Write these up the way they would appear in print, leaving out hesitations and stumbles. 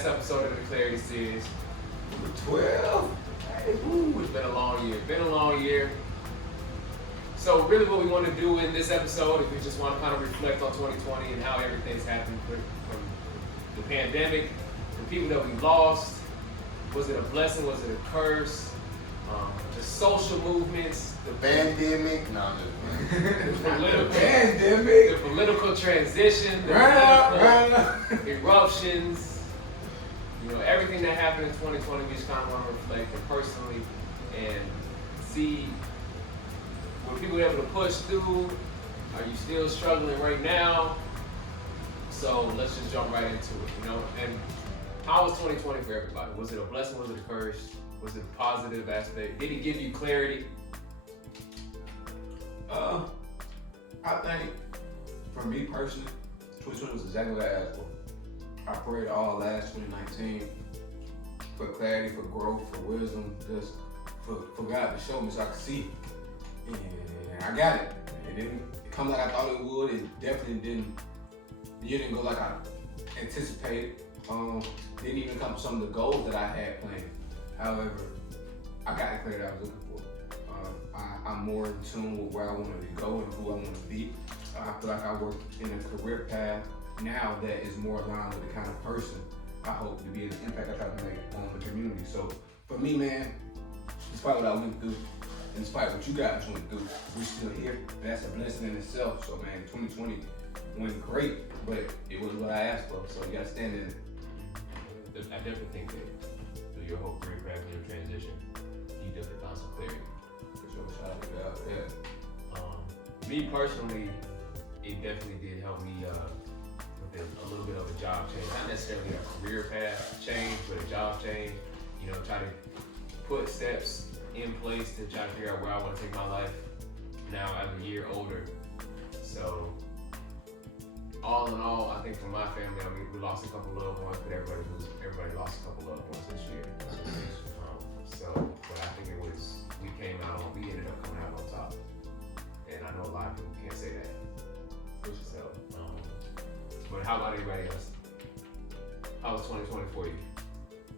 last episode of the Clarity Series. 12. Hey, it's been a long year. So really what we want to do in this episode is we just want to kind of reflect on 2020 and how everything's happened from the pandemic, the people that we lost. Was it a blessing? Was it a curse? The social movements, the pandemic, the political transition, the political eruptions, everything that happened in 2020, we just kind of want to reflect and personally and see were people able to push through. Are you still struggling right now? So let's just jump right into it, And how was 2020 for everybody? Was it a blessing? Was it a curse? Was it a positive aspect? Did it give you clarity? I think, for me personally, 2020 was exactly what I asked for. I prayed all last 2019 for clarity, for growth, for wisdom, just for God to show me so I could see. And I got it. It didn't come like I thought it would. It definitely didn't. The year didn't go like I anticipated. Didn't even come to some of the goals that I had planned. However, I got the clarity I was looking for. I'm more in tune with where I want to go and who I want to be. I feel like I work in a career path now that is more aligned with the kind of person I hope to be, and the impact I try to make on the community. So for me, man, despite what I went through, and despite what you guys went through, we're still here. That's a blessing in itself. So man, 2020 went great, but it was what I asked for. So you gotta stand in it. I definitely think that through your whole career path and your transition, you definitely found some clarity. For sure, shout out to God. Yeah. Me personally, it definitely did help me with a little bit of a job change. Not necessarily a career path change, but a job change. Try to put steps in place to try to figure out where I want to take my life now I'm a year older. So all in all, I think for my family, we lost a couple loved ones, but everybody lost a couple loved ones this year. But I think we ended up coming out on top. And I know a lot of people can't say that. So, but how about everybody else? How was 2020 for you?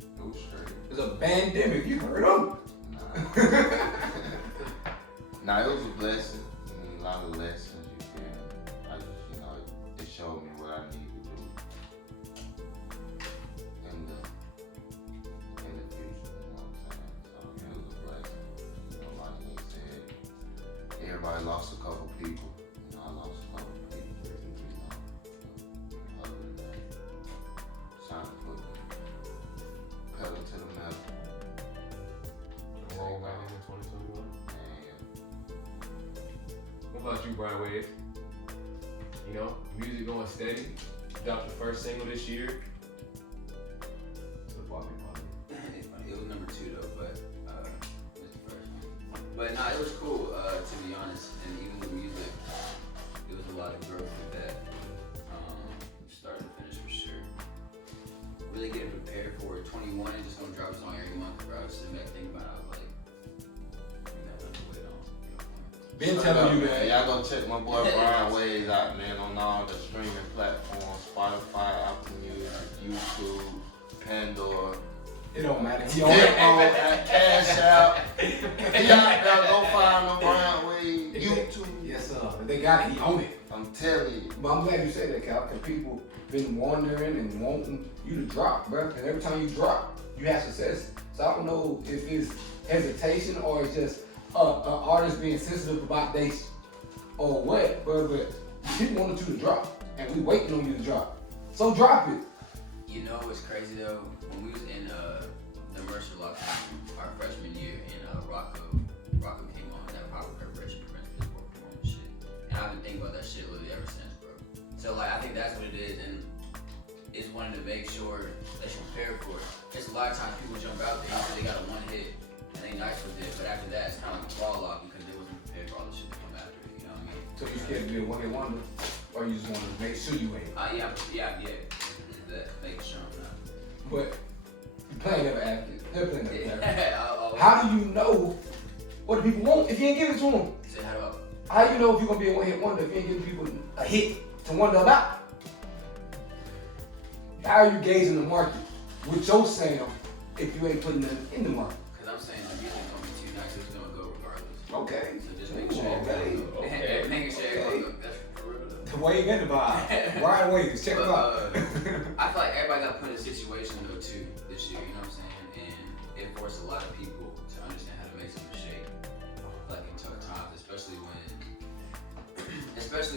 It was straight. It was a pandemic, you heard them? Nah, it was a blessing. A lot of lessons you can. I just, it showed me what I need to do in the future, what I'm saying? So it was a blessing. Like he said, everybody lost a couple people. I lost a couple people. Other than that, it's time to put the pedal to the metal. Roll back into 2021. Man. What about you, Brian Wade? Music going steady. Dropped your first single this year. So party. It's funny. It was number 2 though, but it's the first one. But nah, it was cool to be honest. And even with music, there was a lot of growth with that. Start to finish for sure. Really getting prepared for it. 21 and just gonna drop a song every month. Bro, I was sitting back thinking about it. I was like, we got nothing to wait on. Been telling you, man. Y'all go check my boy Brian Ways out, man, on all the streaming platforms: Spotify, Apple Music, YouTube, Pandora. It don't matter. He Yeah, on Cash Out. Y'all go find him, Brian Ways, YouTube. Yes, sir. They got it. He own it. I'm telling you. But I'm glad you said that, Cal, because people been wondering and wanting you to drop, bro. And every time you drop, you have success. So I don't know if it's hesitation or it's just an artist being sensitive about dates or what, bro. But people wanted you to drop, and we waiting on you to drop. So drop it. What's crazy though? When we was in the Mercer lockdown our freshman year, and Rocco came on that proper preparation for his work and shit. And I've been thinking about that shit literally ever since, bro. So I think that's what it is, and it's wanting to make sure that you're prepared for it. There's a lot of times people jump out there and say they got a one hit and they nice with it, but after that it's kind of like a fall off because they wasn't prepared for all the shit that come after it. You know what I mean? So you scared to be a one-hit wonder, or you just want to make sure you ain't? Yeah. That making sure I'm not. But you playing never athlete. Never playing never athlete. I'll How do you know what the people want if you ain't give it to them? say How do you know if you're gonna be a one-hit wonder if you ain't giving people a hit to wonder about? How are you gauging the market? with your Sam if you ain't putting them in the market. Cause I'm saying the music's gonna be too nice, it's gonna go regardless. Okay. So just make sure Okay. making sure everyone go. That's for real though. The way you get the vibe. Right away, just check it out. I feel like everybody got put in a situation though too this year, you know what I'm saying? And it forced a lot of people to understand how to make some mistake, like in tough times, especially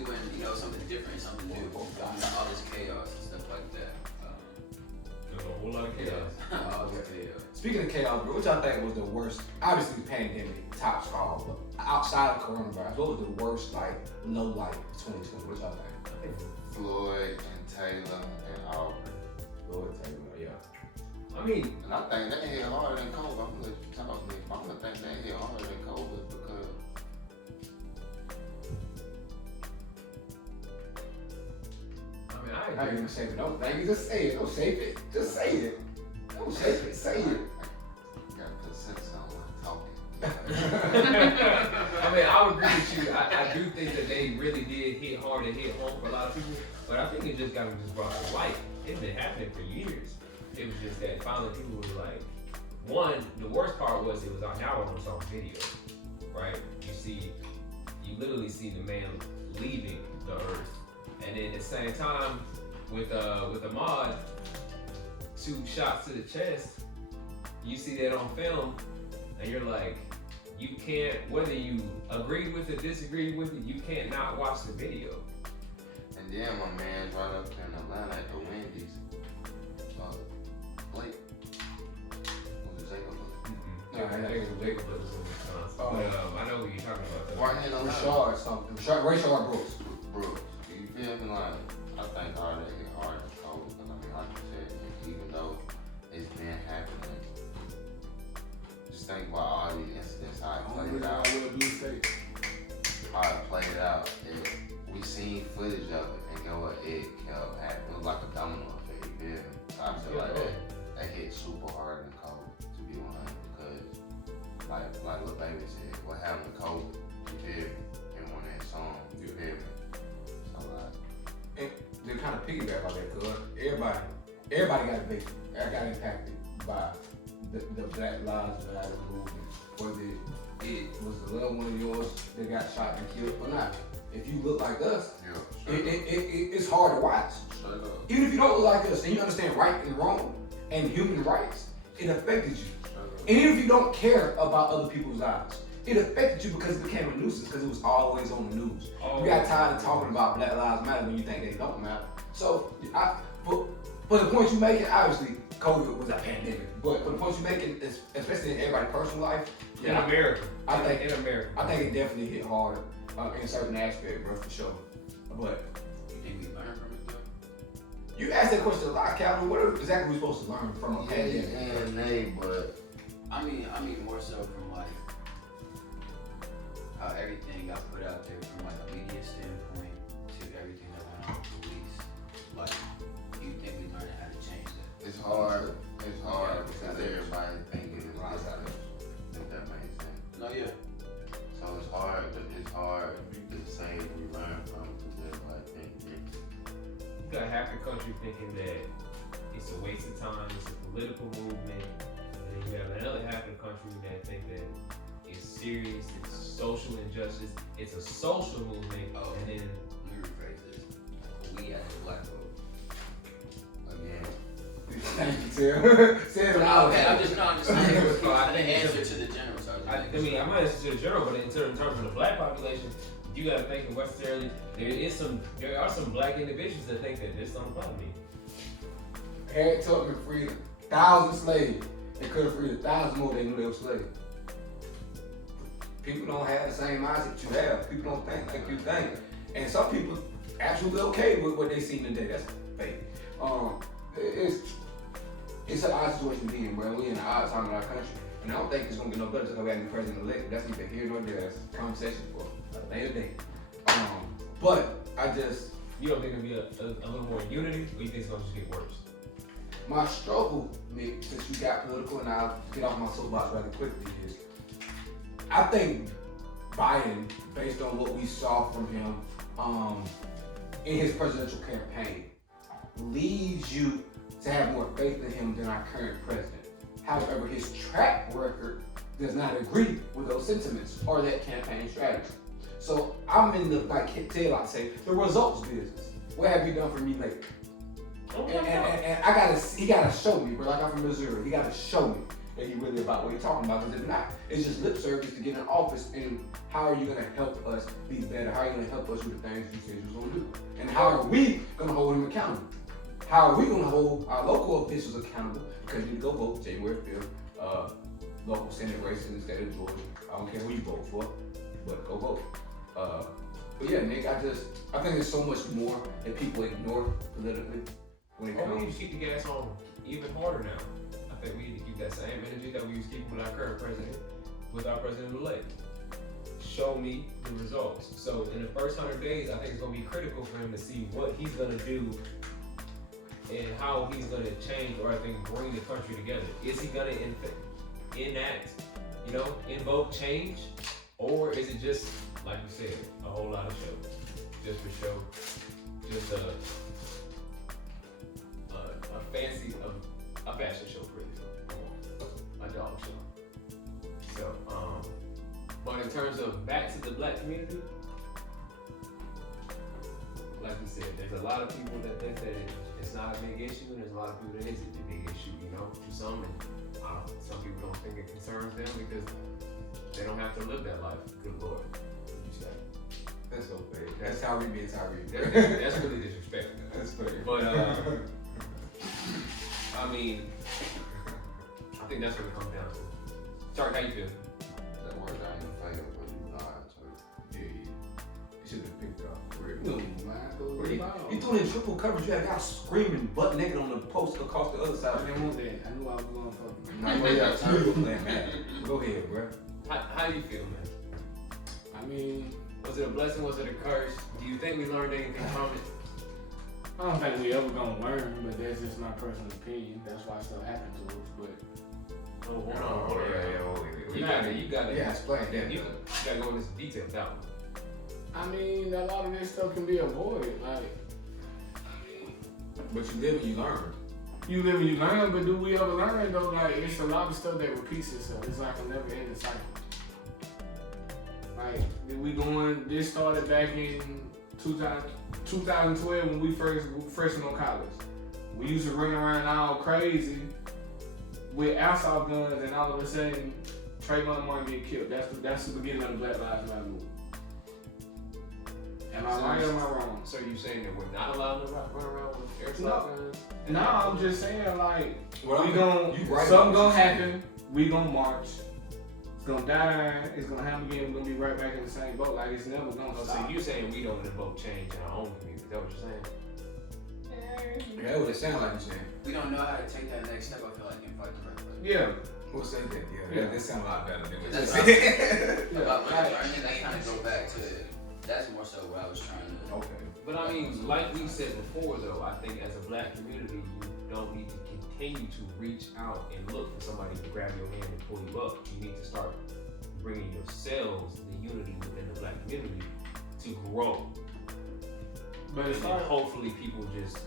when you know something different, something new, all this chaos and stuff like that. There's a whole lot of chaos. All this chaos. Speaking of chaos, bro, what y'all think was the worst? Obviously, the pandemic tops all, but outside of coronavirus, what was the worst, like, low light of 2020? What y'all think? Floyd and Taylor and Aubrey. Lord, Taylor, yeah. I mean, And I think that hit harder than COVID. I'm gonna let you talk, Nick. I'm gonna think that hit harder than COVID because I ain't even say it. Don't think it. Just say it. Don't shape it. Just say it. Don't shape it. Say it. got to put sense on when talking. I mean, I would agree with you. I do think that they really did hit hard and hit home for a lot of people, but I think it just got brought to light. It's been happening for years. It was just that finally people were like, one, the worst part was it was on now almost on video, right? You literally see the man leaving the earth, and then at the same time with Ahmad, 2 shots to the chest, you see that on film, and you're like, you can't, whether you agreed with it, disagreed with it, you can't not watch the video. And then my man's right up there in Atlanta at the Wendy's. Blake. Was it Jacob? I think it was Jacob Brothers in Wisconsin. But I know what you're talking about though. Right here in Atlanta. Rashard something. Rashard Brooks. Brooks. You feel me? Like, I think all that hit hard and cold. Because I mean, like you said, even though it's been happening, just think about all these incidents, how it played out. How it played out. And we seen footage of it, and go what it kept happening. It was like a domino effect, you feel me? So I feel like that hit super hard and cold, to be honest, because like Lil Baby said, what happened to COVID, you feel me? And when that song, you feel me? So like, And they kind of piggyback on that, cause everybody got impacted by the Black Lives Matter movement. Whether it was a loved one of yours that got shot and killed or not. If you look like us, it's hard to watch. straight up. Even if you don't look like us and you understand right and wrong and human rights, it affected you. And even if you don't care about other people's lives, it affected you because it became a nuisance because it was always on the news. You got tired of talking about Black Lives Matter when you think they don't matter. So, for the point you're making, obviously, COVID was a pandemic. But for the point you're making, especially in everybody's personal life, In America. I think it definitely hit hard in certain aspects, bro, for sure. But You think we learned from it though? you asked that question a lot, Calvin. What exactly are we supposed to learn from a pandemic? And they, but I mean more so from like how everything got put out there from like a media standpoint to everything that went on with police. Like, do you think we learned how to change that? it's hard. It's hard because everybody thinking it's different. If that makes sense. No, yeah. So it's hard to say we learn from it because everybody thinks different. You got half the country thinking that it's a waste of time, it's a political movement. And then you have another half of the country that think that it's serious, it's social injustice, it's a social movement. Oh. And then Let me rephrase this. We as a black vote. Again, Thank you, Tim. Say it loud. Okay, I'm just saying. So I the think answer to the general. So I mean, I'm not answering to the general, but in terms of the black population, you gotta think of necessarily there are some black individuals that think that this don't apply to me. Harriet Tubman freed 1,000 slaves. They could have freed 1,000 more if they knew they were slaves. People don't have the same mindset you have. People don't think like you think. And some people absolutely okay with what they see today. That's fake. It's an odd situation to be in, bro. We're in an odd time in our country. And I don't think it's gonna get no better until we have a new president elect. That's neither here nor there. That's a conversation for a later day. But I just You don't think it'll be a little more unity, or you think it's gonna just get worse? my struggle, Nick, since you got political, and I'll get off my soapbox rather quickly, is I think Biden, based on what we saw from him in his presidential campaign, leads you to have more faith in him than our current president. However, his track record does not agree with those sentiments or that campaign strategy. So I'm in the, like Taylor say, the results business. What have you done for me lately? And he gotta show me, bro. Like I'm from Missouri, he gotta show me that he really about what he's talking about. Because if not, it's just lip service to get in office. And how are you gonna help us be better? How are you gonna help us with the things you said you was gonna do? And how are we gonna hold him accountable? How are we gonna hold our local officials accountable? Because you need to go vote January 5th, local Senate race in the state of Georgia. I don't care who you vote for, but go vote. But yeah, Nick, I think there's so much more that people ignore politically when it comes. We need to keep the gas on even harder now. I think we need to keep that same energy that we was keeping with our current president, with our president-elect. Show me the results. So in the first 100 days, I think it's gonna be critical for him to see what he's gonna do and how he's gonna change, or I think bring the country together. Is he gonna enact, invoke change, or is it just, like you said, a whole lot of show, just for show, just a fashion show, really, a dog show. So, but in terms of back to the black community, like we said, there's a lot of people that think that it's not a big issue, and there's a lot of people that is a big issue, to some, and some people don't think it concerns them because they don't have to live that life. Good Lord. That's so bad. That's how we be Tyree. That's really disrespectful. That's fair. But I mean, I think that's what it comes down to. Tark, how you feel? That word I ain't fail, but you lied to. Yeah. You should have picked up. No, man, You threw in triple coverage. You had a guy screaming butt naked on the post across the other side. I didn't want that. I knew I was going to fuck him. Nah, yeah, you were playing, man. Go ahead, bro. How do you feel, man? I mean, Was it a blessing? Was it a curse? Do you think we learned anything from it? I don't think we ever gonna learn, but that's just my personal opinion. That's why stuff happened to us. But Hold on. You got to explain that. You got to go into detail with that one. I mean, a lot of this stuff can be avoided. But you live and you learn. You live and you learn, but do we ever learn though? Like, it's a lot of stuff that repeats itself. It's like a never-ending cycle. Like, this started back in 2012 when we freshman on college. We used to run around all crazy with airsoft guns, and all of a sudden, Trayvon Martin get killed. That's the beginning of the Black Lives Matter movement. Am I right or am I wrong? So you saying that we're not allowed to run around with airsoft guns? No, I'm just saying, like, Well, something gonna happen, we gonna march, it's gonna die, it's gonna happen again, we're gonna be right back in the same boat, like, it's never gonna So stop. you're saying we don't invoke change in our own community, is that what you're saying? Yeah, that's what it sounds like you're saying. We don't know how to take that next step, I feel like, in fighting for it. Yeah. We'll say that, yeah. That sounds a lot better than what you That's said. about learning, that kind of go back to, that's more so what I was trying to. Okay. But I mean, like we said before though, I think as a black community, you don't need to continue to reach out and look for somebody to grab your hand and pull you up. You need to start bringing yourselves, the unity within the black community, to grow. But it's And hard. hopefully people just,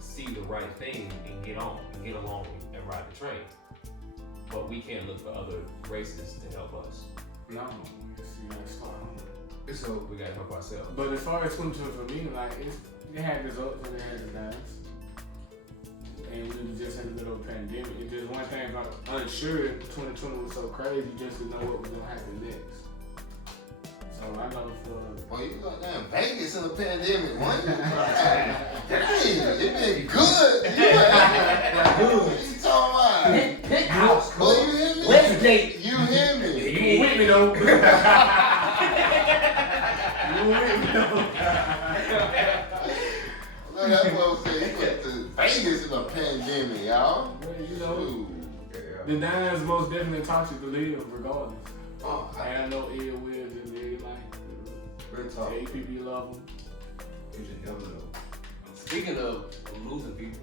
see the right thing and get along and ride the train. But we can't look for other races to help us. No, you gotta start home. So We gotta help ourselves. But as far as 2020 for me, like, it had its ups and it had its downs. And we was just in the middle of a pandemic. It's just one thing about unsure. 2020 was so crazy, just to know what was gonna happen next. So I know for. Well, you got damn Vegas in the pandemic, one. Dang, it been good. What you talking about? Penthouse, Oh, you hear me? Let's date. You hear me? You with me though? You with me though? Look, that's what I'm saying. You went to Vegas in the pandemic, y'all. Well, Ooh. the downs most definitely taught you to live regardless. I I know ill will, just live your life. real talk. Tell people you love them. You should never know. Speaking of losing people,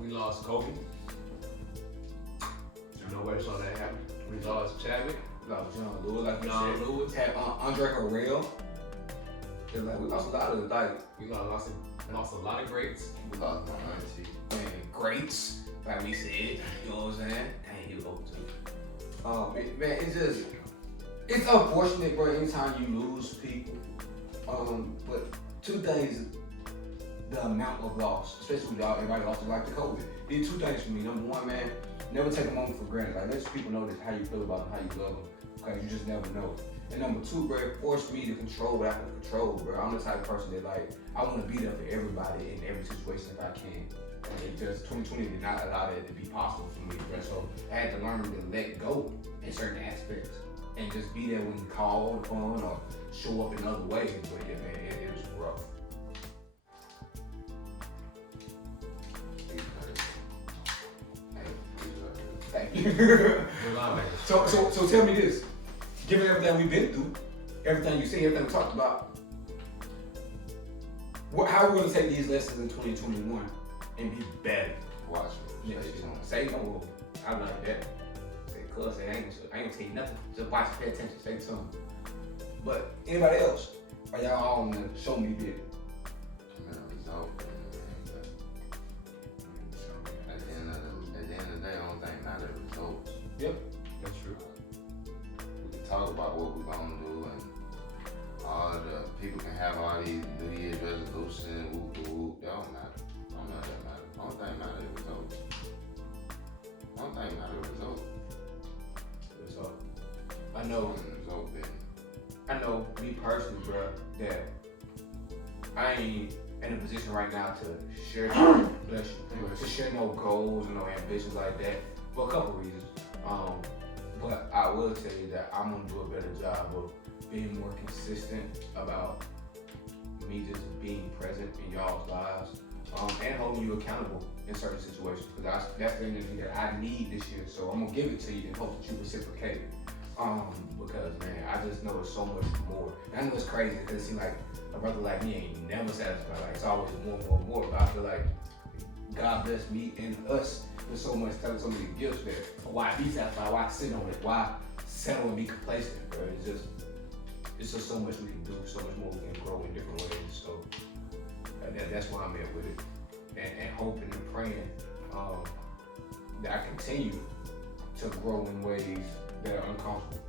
we lost Kobe. Nobody saw that happen. We lost Chadwick. Like John Lewis, like you John said. Lewis. Had Andre Harrell. Like, we lost a lot of, like, We lost a lot of greats. We lost my auntie. man, greats, like we said. You know what I'm saying? Dang, you go too. Man, it's unfortunate, bro. Anytime you lose people, but two things. The amount of loss, especially with y'all, everybody lost their life to COVID. Did two things for me. Number one, man, never take a moment for granted. Like, let people know this, how you feel about them, how you love them, because you just never know. And number two, bro, it forced me to control what I can control, bro. I'm the type of person that, like, I want to be there for everybody in every situation if I can. And it just, 2020 did not allow that to be possible for me, bro. So I had to learn to let go in certain aspects and just be there when you call upon or show up in other ways. But yeah, man, it was rough. Thank you. So tell me this. Given everything we've been through, everything you see, everything we talked about, how are we going to take these lessons in 2021 and be better? Watch it. Say no. I like that. Say, cuz, I ain't gonna tell you nothing. Just watch, pay attention, say something. But anybody else? Are y'all all on the show me bit? At the end of the day, I don't think matter the results. Yep, that's true. We can talk about what we're gonna do, and all the people can have all these New Year's resolutions, whoop de whoop. That don't matter. I don't know that matter. I don't think matter the results. I don't think matter the results. So I know me personally, bro, that I ain't in a position right now to share to share no goals and no ambitions like that for a couple reasons. But I will tell you that I'm gonna do a better job of being more consistent about me just being present in y'all's lives, and holding you accountable in certain situations. Because that's the energy that I need this year. So I'm gonna give it to you and hope that you reciprocate it. Because man, I just know it's so much more. And I know it's crazy because it seems like a brother like me ain't never satisfied. Like, it's always more. But I feel like God bless me and us with so many gifts that why be satisfied, why sit on it, why settle and be complacent, bro. It's just so much we can do, so much more we can grow in different ways. So that's why I'm at with it. And hoping and praying that I continue to grow in ways that are uncomfortable.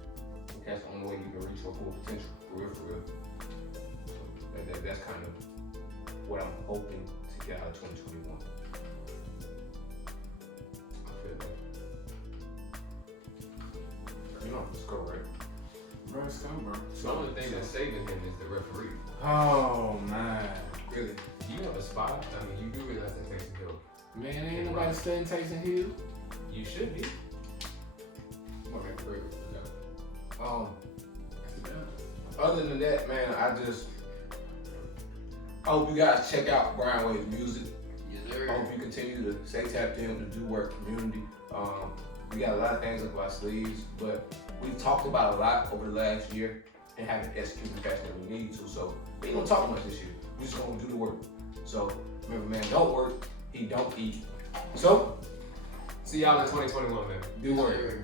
That's the only way you can reach your full potential, for real. So that's kind of what I'm hoping to get out of 2021. I feel that. You know, let's go, right? Bro, let's go, bro. The only thing that's saving him is the referee. Oh, man. Really? You have a spot? I mean, you do realize that Tyson Hill. Man, ain't nobody studying Tyson Hill. You should be. Okay, great. Other than that, man, I hope you guys check out Brian Wade's music. Yes, sir. I hope you continue to stay tapped in with the DoWork community. We got a lot of things up our sleeves, but we've talked about a lot over the last year and haven't executed the fashion that we need to. So we ain't gonna talk much this year. We're just gonna do the work. So remember, man, don't work, he don't eat. So See y'all in 2021, man. do work.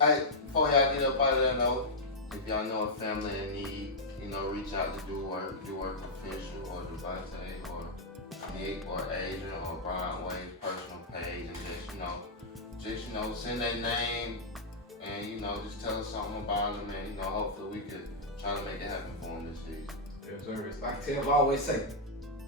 Hey, before y'all get up out of there, though, if y'all know a family in need, reach out to DoWork Official or Devontae or Nick or Adrian or Brian Wade's personal page, and just send their name and just tell us something about them, and hopefully we could try to make it happen for them this season. Yes, sir. It's like Tim always say,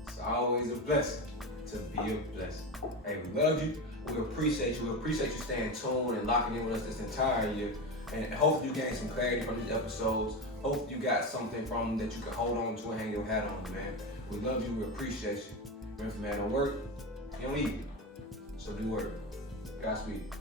it's always a blessing to be a blessing. Hey, we love you. We appreciate you. We appreciate you staying tuned and locking in with us this entire year. And hopefully you gained some clarity from these episodes. Hope you got something from them that you can hold on to and hang your hat on, man. We love you. We appreciate you. Remember, man, don't work, you don't eat. So do work. Godspeed.